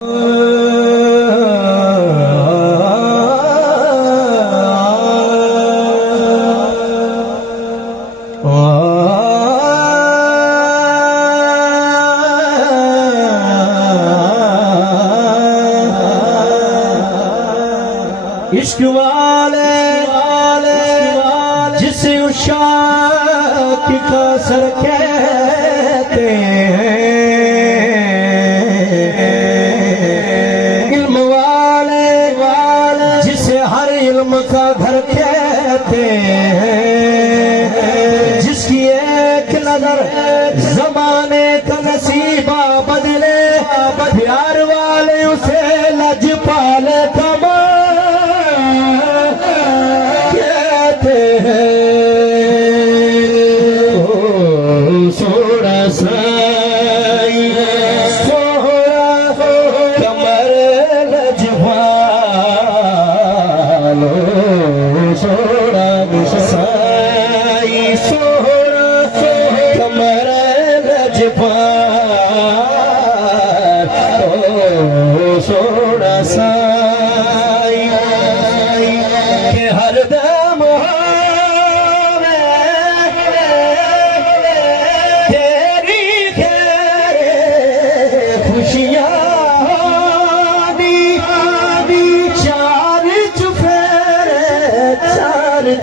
इश्क वाले जिसे उशाक का सर कहते हैं, इल्म वाले जिसे हर इल्म का घर कहते हैं, जिसकी एक नजर जमाने का नसीबा बदले, प्यार वाले उसे लजपाले कमा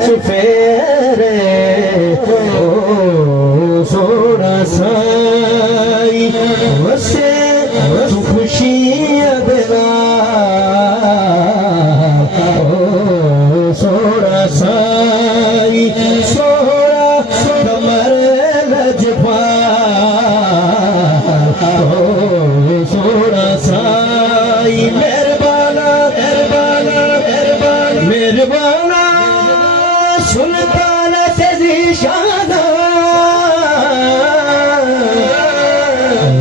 चुफेरे ओ सोना साई वसे तू खुशियां देना ओ सोना साई सोना कमर लजपाल ओ सोना साई मेहरबाना मेहरबाना सुल्तान से ज़ीशाना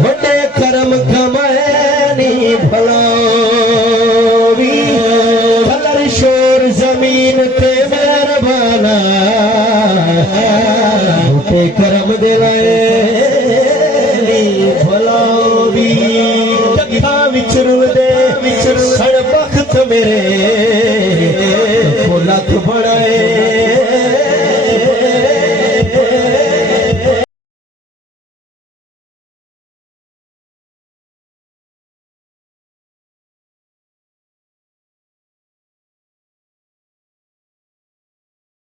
वड्डे करम कमानी भलावी कलर शोर जमीन ते मेहरबाना वड्डे करम दिलाए भलावी टक्का विचरू दे सड़ बख्त मेरे